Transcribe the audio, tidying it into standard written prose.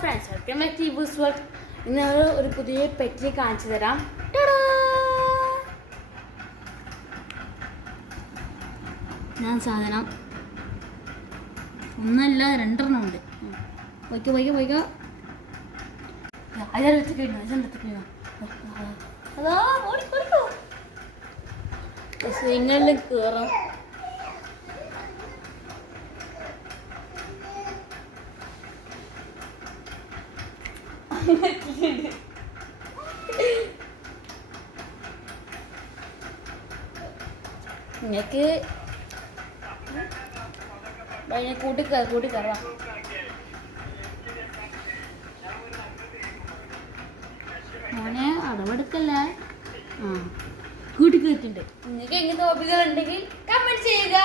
Friends, welcome back to ഈബൂസ് world. ഇന്ന് ഒരു പുതിയ പെറ്റിനെ കാണിച്ചു തരാം. ഞാൻ സാധനം ഒന്നല്ല രണ്ടെണ്ണം ഉണ്ട്. പോയിക്കോ നിങ്ങളിൽ കയറാം. നിങ്ങൾക്ക് കൂട്ടിക്കയറാം. മോനെ അടവെടുക്കല്ലേ. കൂട്ടിക്കയറ്റുണ്ട്. നിങ്ങൾക്ക് എങ്ങനെ ഹോബികൾ ഉണ്ടെങ്കിൽ കമന്റ് ചെയ്യുക.